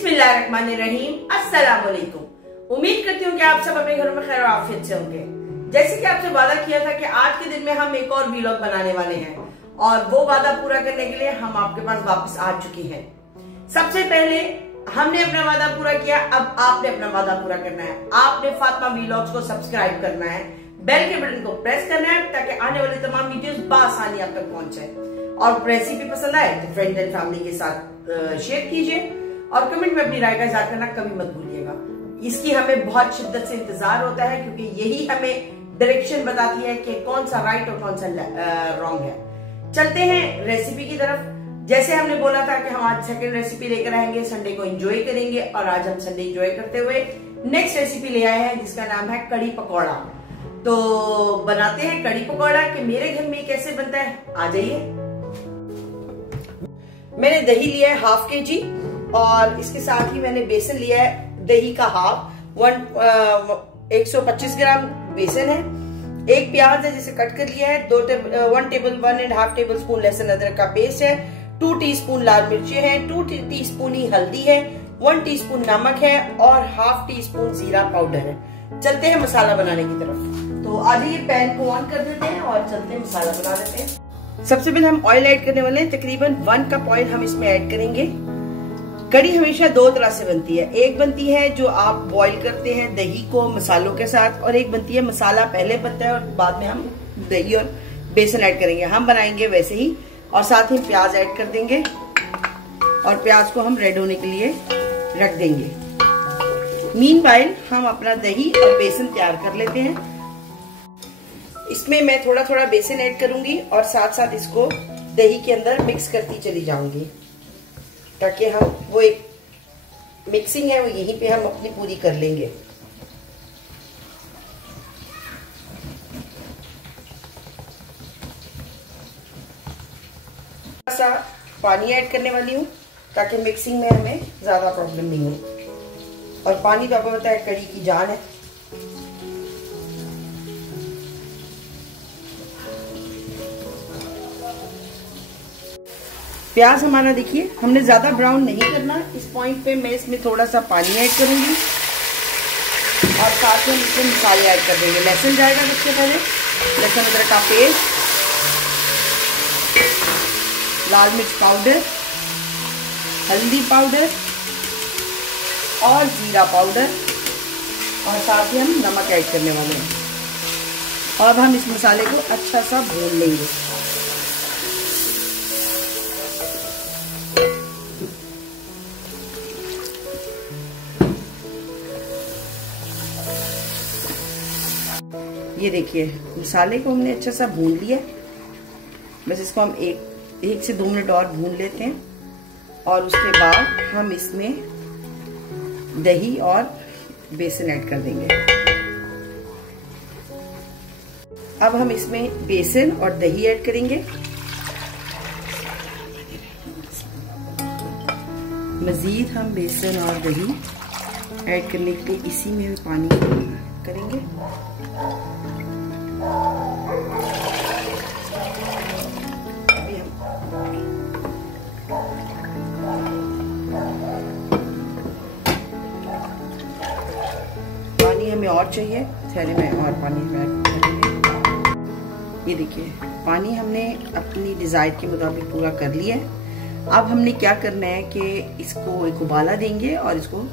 बिस्मिल्लाहिर्रहमानिर्रहीम, अस्सलाम वालेकुम। उम्मीद करती हूँ कि आप सब अपने घरों में खैर आफियत से होंगे। जैसे कि आपसे वादा किया था कि आज के दिन में हम एक और व्लॉग बनाने वाले हैं और वो वादा पूरा करने के लिए हम आपके पास वापस आ चुकी हैं। सबसे पहले हमने अपना वादा पूरा किया, अब आपने अपना वादा पूरा करना है। आपने फातिमा व्लॉग्स को सब्सक्राइब करना है, बेल के बटन को प्रेस करना है ताकि आने वाली तमाम वीडियोस बआसानी आप तक पहुंचे। और रेसिपी पसंद आए तो फ्रेंड्स एंड फैमिली के साथ शेयर कीजिए और कमेंट में अपनी राय का इज़हार करना कभी मत भूलिएगा। इसकी हमें बहुत शिद्दत से इंतजार होता है क्योंकि यही हमें डायरेक्शन बताती है कि कौन सा राइट और कौन सा रॉन्ग है। चलते हैं रेसिपी की तरफ। जैसे हमने बोला था कि हम आज सेकंड रेसिपी लेकर आएंगे, संडे को एंजॉय करेंगे और आज हम संडे एंजॉय करते हुए नेक्स्ट रेसिपी ले आए हैं जिसका नाम है कड़ी पकौड़ा। तो बनाते हैं कड़ी पकौड़ा कि मेरे घर में कैसे बनता है, आ जाइए। मैंने दही लिया है 1/2 kg और इसके साथ ही मैंने बेसन लिया है दही का 125 ग्राम बेसन है। एक प्याज है जिसे कट कर लिया है। 1.5 टेबल स्पून लहसुन अदरक का पेस्ट है। 2 टीस्पून लाल मिर्ची है। 2 टीस्पून ही हल्दी है। 1 टीस्पून नमक है और 1/2 टीस्पून जीरा पाउडर है। चलते हैं मसाला बनाने की तरफ। तो आज ये पैन को ऑन कर देते हैं और चलते हैं मसाला बना देते हैं। सबसे पहले हम ऑयल ऐड करने वाले हैं। तकरीबन 1 कप ऑयल हम इसमें ऐड करेंगे। कड़ी हमेशा 2 तरह से बनती है। एक बनती है जो आप बॉईल करते हैं दही को मसालों के साथ, और एक बनती है मसाला पहले बनता है और बाद में हम दही और बेसन ऐड करेंगे। हम बनाएंगे वैसे ही और साथ ही प्याज ऐड कर देंगे और प्याज को हम रेड होने के लिए रख देंगे। मीनवाइल हम अपना दही और बेसन तैयार कर लेते हैं। इसमें मैं थोड़ा थोड़ा बेसन ऐड करूंगी और साथ साथ इसको दही के अंदर मिक्स करती चली जाऊंगी ताकि हम वो एक मिक्सिंग है वो यहीं पे हम अपनी पूरी कर लेंगे। थोड़ा सा पानी ऐड करने वाली हूँ ताकि मिक्सिंग में हमें ज्यादा प्रॉब्लम नहीं हो। और पानी तो आपको पता है कड़ी की जान है। प्याज हमारा देखिए हमने ज्यादा ब्राउन नहीं करना। इस पॉइंट पे मैं इसमें थोड़ा सा पानी ऐड करूंगी और साथ में इसमें मसाले ऐड कर देंगे। लहसुन जाएगा सबसे पहले, लहसुन अदरक का पेस्ट, लाल मिर्च पाउडर, हल्दी पाउडर और जीरा पाउडर और साथ ही हम नमक ऐड करने वाले हैं। और हम इस मसाले को अच्छा सा भून लेंगे। ये देखिए मसाले को हमने अच्छा सा भून लिया। बस इसको हम एक से 2 मिनट और भून लेते हैं और उसके बाद हम इसमें दही और बेसन ऐड कर देंगे। अब हम इसमें बेसन और दही ऐड करेंगे। मजीद हम बेसन और दही ऐड करने के लिए इसी में पानी करेंगे। पानी हमें और चाहिए, थैले में और पानी ऐड करेंगे। ये देखिए पानी हमने अपनी डिजायर के मुताबिक पूरा कर लिया है। अब हमने क्या करना है कि इसको एक उबाला देंगे और इसको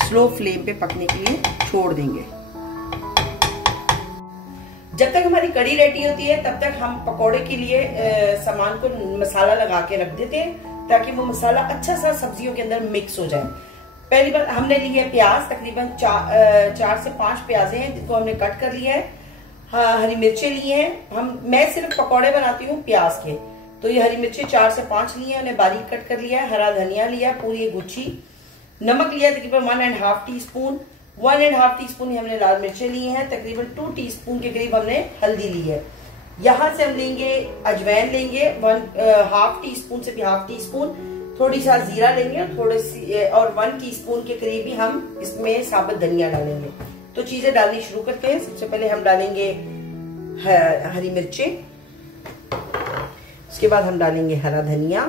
स्लो फ्लेम पे पकने के लिए छोड़ देंगे। जब तक हमारी कड़ी रेडी होती है तब तक हम पकोड़े के लिए सामान को मसाला लगा के रख देते हैं ताकि वो मसाला अच्छा सा सब्जियों के अंदर मिक्स हो जाए। पहली बार हमने लिया प्याज, तकरीबन 4 से 5 प्याजे हैं जिनको हमने कट कर लिया है। हरी मिर्चें ली हैं। मैं सिर्फ पकोड़े बनाती हूँ प्याज के, तो ये हरी मिर्चें 4 से 5 ली है, उन्हें बारीक कट कर लिया है। हरा धनिया लिया पूरी गुच्छी। नमक लिया तकरीबन 1.5 टीस्पून। 1.5 टीस्पून ही हमने लाल मिर्चें ली हैं। तकरीबन 2 टीस्पून के करीब हमने हल्दी ली है। यहाँ से हम लेंगे अजवाइन लेंगे 1/2 टीस्पून से भी 1/2 टीस्पून। थोड़ी सा जीरा लेंगे और 1 टीस्पून के करीब ही हम इसमें साबुत धनिया डालेंगे। तो चीजें डालनी शुरू करते हैं। सबसे पहले हम डालेंगे हरी मिर्चें, उसके बाद हम डालेंगे हरा धनिया,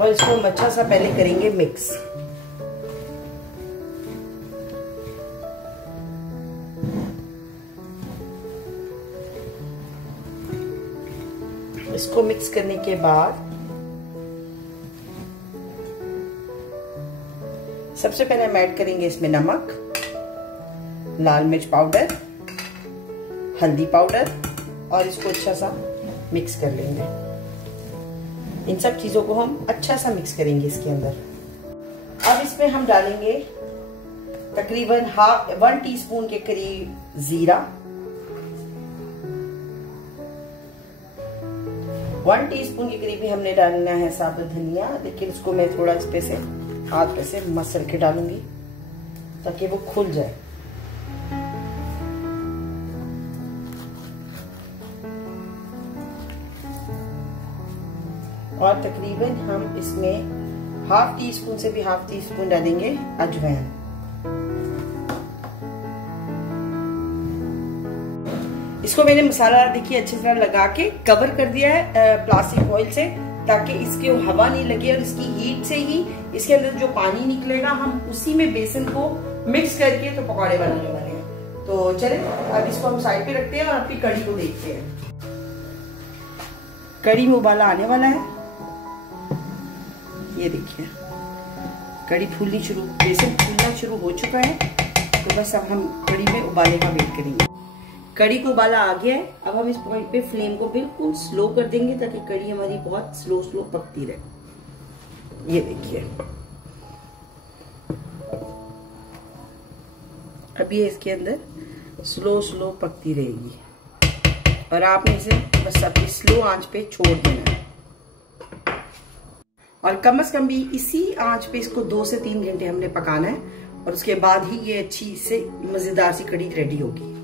और इसको हम अच्छा सा पहले करेंगे मिक्स। इसको मिक्स करने के बाद सबसे पहले हम ऐड करेंगे इसमें नमक, लाल मिर्च पाउडर, हल्दी पाउडर और इसको अच्छा सा मिक्स कर लेंगे। इन सब चीजों को हम अच्छा सा मिक्स करेंगे इसके अंदर। अब इसमें हम डालेंगे तकरीबन 1 टीस्पून के करीब जीरा, 1 टीस्पून के करीब ही हमने डालना है साबुत धनिया, लेकिन इसको मैं थोड़ा इस पे से हाथ पे से मसल के डालूंगी ताकि वो खुल जाए। और तकरीबन हम इसमें 1/2 टीस्पून से भी 1/2 टीस्पून डालेंगे अजवाइन। इसको मैंने मसाला देखिए अच्छी तरह लगा के कवर कर दिया है प्लास्टिक फॉइल से, ताकि इसके हवा नहीं लगे और इसकी हीट से ही इसके अंदर जो पानी निकलेगा हम उसी में बेसन को मिक्स करके तो पकौड़े बनाने वाले हैं। तो चले अब इसको हम साइड पे रखते हैं और अपनी कढ़ी को देखते हैं। कढ़ी में उबाला आने वाला है, ये देखिए कढ़ी फूलनी शुरू, बेसन फूलना शुरू हो चुका है। तो बस अब हम कढ़ी में उबाले का वेट करेंगे। कढ़ी को उबाला आ गया है, अब हम इस पॉइंट पे फ्लेम को बिल्कुल स्लो कर देंगे ताकि कढ़ी हमारी बहुत स्लो पकती रहे। ये देखिए अभी इसके अंदर स्लो पकती रहेगी और आपने इसे बस अपनी स्लो आंच पे छोड़ देना है। और कम से कम भी इसी आंच पे इसको 2 से 3 घंटे हमने पकाना है और उसके बाद ही ये अच्छी से मजेदार सी कढ़ी रेडी होगी।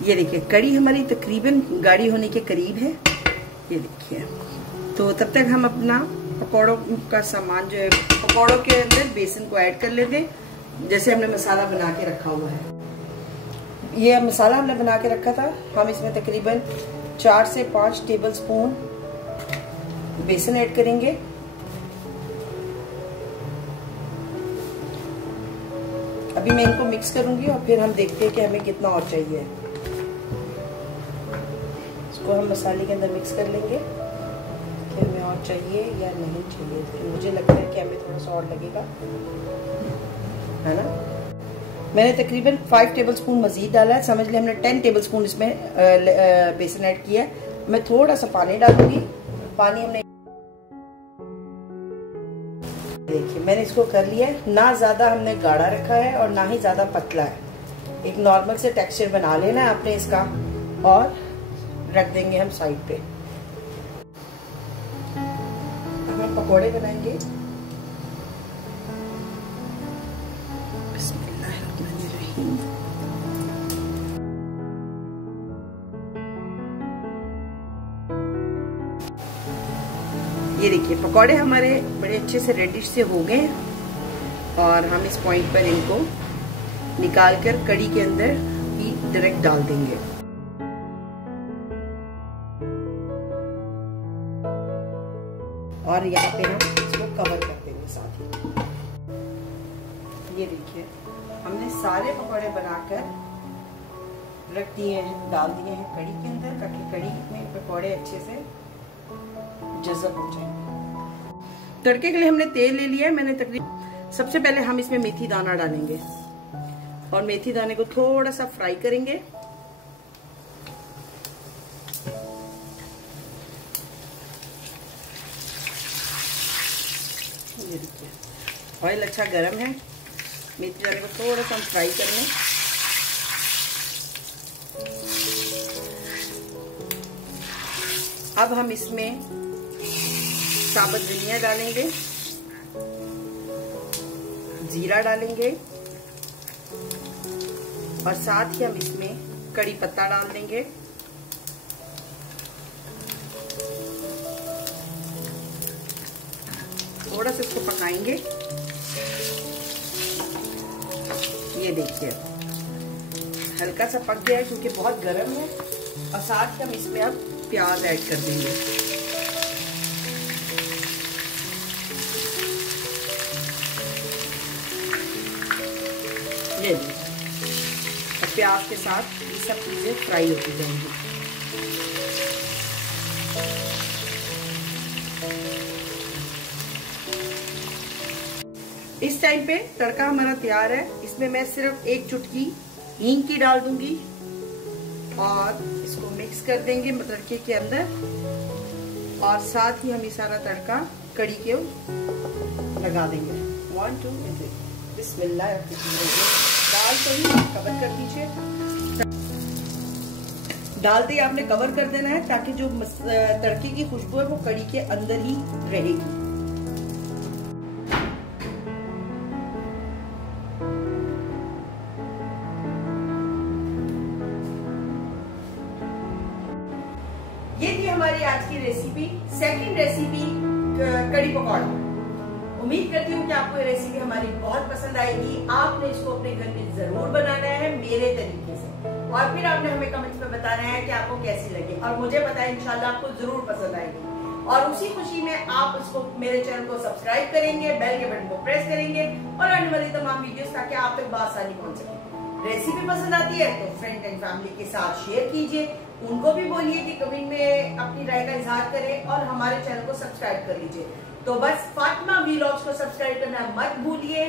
ये देखिए कढ़ी हमारी तकरीबन गाढ़ी होने के करीब है, ये देखिए। तो तब तक हम अपना पकौड़ों का सामान जो है, पकौड़ों के अंदर बेसन को ऐड कर लेते जैसे हमने मसाला बना के रखा हुआ है। ये मसाला हमने बना के रखा था, हम इसमें तकरीबन 4 से 5 टेबल स्पून बेसन ऐड करेंगे। अभी मैं इनको मिक्स करूंगी और फिर हम देखते हैं कि हमें कितना और चाहिए। इसको हम मसाले के अंदर मिक्स कर लेंगे कि हमें और चाहिए या नहीं चाहिए। तो मुझे लगता है कि हमें थोड़ा सा और लगेगा, है ना। मैंने तकरीबन 5 टेबल स्पून मजीद डाला है, समझ लिया हमने 10 टेबल स्पून इसमें बेसन ऐड किया है। मैं थोड़ा सा पानी डालूंगी। पानी हमने देखिए मैंने इसको कर लिया है, ना ज्यादा हमने गाढ़ा रखा है और ना ही ज्यादा पतला है। एक नॉर्मल से टेक्सचर बना लेना है आपने इसका और रख देंगे हम साइड पे। अब हम पकौड़े बनाएंगे। बिस्मिल्लाहिर्रहमानिर्रहीम। ये देखिए पकौड़े हमारे बड़े अच्छे से रेडिश से हो गए और हम इस पॉइंट पर इनको निकाल कर कढ़ी के अंदर ही डायरेक्ट डाल देंगे। और यहाँ पे हम इसको कवर कर देंगे साथ ही। ये देखिए हमने सारे पकौड़े बनाकर रख दिए हैं, डाल दिए हैं कढ़ी के अंदर ताकि कढ़ी में पकौड़े अच्छे से जज़ब हो जाए। तड़के के लिए हमने तेल ले लिया है। मैंने तकरीबन सबसे पहले हम इसमें मेथी दाना डालेंगे और मेथी दाने को थोड़ा सा फ्राई करेंगे। ये देखिए ऑयल अच्छा गर्म है, मेथी दाने को थोड़ा सा हम फ्राई कर लें। अब हम इसमें साबुत धनिया डालेंगे, जीरा डालेंगे और साथ ही हम इसमें कड़ी पत्ता डाल देंगे। थोड़ा सा इसको पकाएंगे। ये देखिए हल्का सा पक गया है क्योंकि बहुत गर्म है। और साथ ही हम इसमें अब प्याज ऐड कर देंगे। ये प्याज के साथ ये सब चीजें फ्राई होती जाएंगी। इस टाइम पे तड़का हमारा तैयार है। इसमें मैं सिर्फ एक चुटकी हींग की डाल दूंगी और इसको मिक्स कर देंगे तड़के के अंदर, और साथ ही हम ये सारा तड़का कड़ी के लगा देंगे। 1 2 बिस्मिल्लाह। दाल कड़ी कवर कर दीजिए। डालते ही आपने कवर कर देना है ताकि जो तड़के की खुशबू है वो कड़ी के अंदर ही रहेगी। ये थी हमारी आज की रेसिपी, सेकंड रेसिपी कड़ी पकौड़ा। उम्मीद करती हूँ कि आपको ये रेसिपी हमारी बहुत पसंद आएगी। आपने इसको अपने घर में जरूर बनाना है मेरे तरीके से, और फिर आपने हमें कमेंट्स में बताना है कि आपको कैसी लगी, और मुझे बताएं इंशाल्लाह आपको जरूर पसंद आएगी। और उसी खुशी में आप उसको मेरे चैनल को सब्सक्राइब करेंगे, बेल के बटन को प्रेस करेंगे और आने वाली तमाम वीडियोस ताकि आप तक बासानी पहुंच सके। रेसिपी पसंद आती है तो फ्रेंड एंड फैमिली के साथ शेयर कीजिए, उनको भी बोलिए कि कमेंट में अपनी राय का इजहार करें और हमारे चैनल को सब्सक्राइब कर लीजिए। तो बस फातिमा व्लॉग्स को सब्सक्राइब करना मत भूलिए,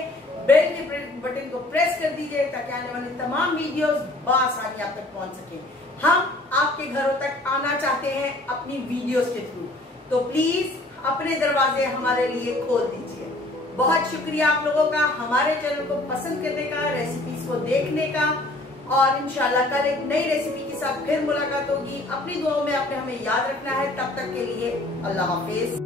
बेल के बटन को प्रेस कर दीजिए ताकि आने वाली तमाम वीडियोस बआसानी आप तक पहुंच सके। हम आपके घरों तक आना चाहते हैं अपनी वीडियोस के थ्रू, तो प्लीज अपने दरवाजे हमारे लिए खोल दीजिए। बहुत शुक्रिया आप लोगों का हमारे चैनल को पसंद करने का, रेसिपीज को देखने का, और इंशाल्लाह कल एक नई रेसिपी के साथ फिर मुलाकात होगी। अपनी दुआओं में आपने हमें याद रखना है। तब तक के लिए अल्लाह हाफिज।